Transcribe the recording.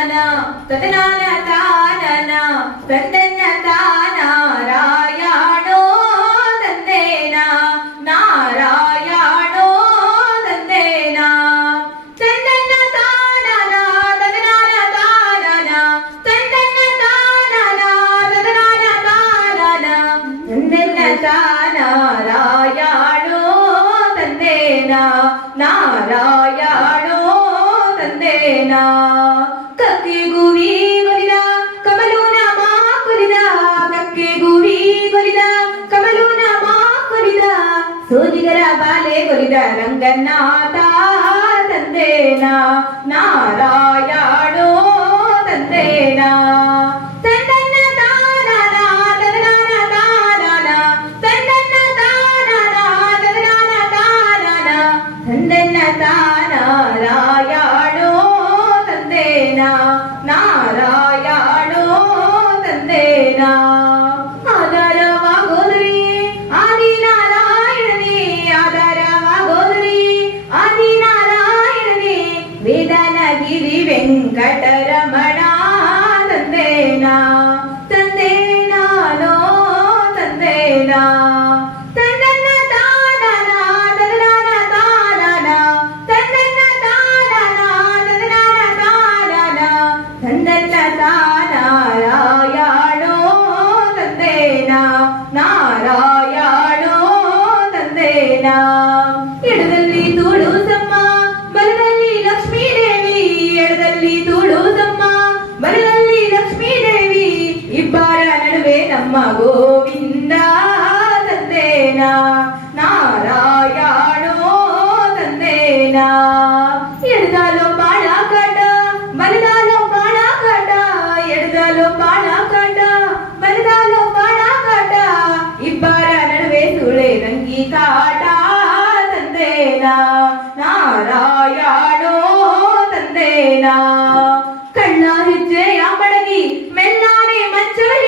ತಾನನ ತದನಾನ ತಾನನ ತಂದೆನ್ನ ತಾನಾರಾಯಣೋ ತಂದೇನ ನಾರಾಯಣೋ ತಂದೇನ ತಂದೆನ್ನ ತಾನನ ತದನಾನ ತಾನನ ತಂದೆನ್ನ ತಾನನ ತದನಾನ ತಾನನ ತಂದೆನ್ನ ತಾನಾರಾಯಣೋ ತಂದೇನ ನಾರಾಯಣೋ ತಂದೇನ ಕಕ್ಕಿಗುವಿ ಗೊಲಿದ ಕಮಲೂನ ಮಾ ಕೊಲಿದ ಕಕ್ಕಿಗುವಿ ಗೊಲಿದ ಕಮಲೂನ ಮಾ ಕೊಲಿದ ಸೋಜಿಗರ ಬಾಲೆ ಗೊಲಿದ ರಂಗನಾಥ ತಂದೇನ ನಾರಾಯಣೋ ತಂದೇನ ತಂದನ್ನ ತಾನನ ತದನಾನ ತಾನನ ತಂದನ್ನ ತಾನನ ತದನಾನ ತಾನನ ತಂದನ್ನ ತಾನಾರಾಯಣೋ ತಂದೇನ ನಾರಾಯಣೋ ತಂದೇನ ಆಧಾರವಾಗೋದ್ರಿ ಆದಿನಾರಾಯಣನೇ ಆಧಾರವಾಗೋದ್ರಿ ಆದಿನಾರಾಯಣನೇ ವೇದನಗಿರಿ ವೆಂಕಟರಮಣ ತಂದೇನ ತಂದೇನಾನೋ ತಂದೇನ ತಂದನ್ನ ತಾನನ ತದನಾನ ತಾನನ ತಂದನ್ನ ತಾನನ ತದನಾನ ತಾನನ ತಂದನ್ನ ತಾನಾರಾಯಣೋ ತಂದೇನ ನಾರಾಯಣೋ ತಂದೇನ ಎಡದಲ್ಲಿ ತುಳುಸಮ್ಮ ಬಲದಲ್ಲಿ ಲಕ್ಷ್ಮೀ ದೇವಿ ಎಡದಲ್ಲಿ ತುಳುಸಮ್ಮ ಬಲದಲ್ಲಿ ಲಕ್ಷ್ಮೀ ದೇವಿ ಇಬ್ಬರ ನಡುವೆ ನಮ್ಮ ಗೋವಿಂದ ತಂದೇನ ನಾರಾಯಣೋ ತಂದೇನ ಎಡದಲೋ ಬಾಳ ಕಾಟ ಬಲದಲೋ ಬಾಳ ಕಾಟ ಎಡದಲೋ ಬಾಳ ಕಾಟ ಬಲದಲೋ ಬಾಳ ಕಾಟ ಇಬ್ಬರ ನಡುವೆ ಸುಳೆ ರಂಗಿ ಕಾಟ ತಂದೇನ ನಾರಾಯಣೋ ತಂದೇನ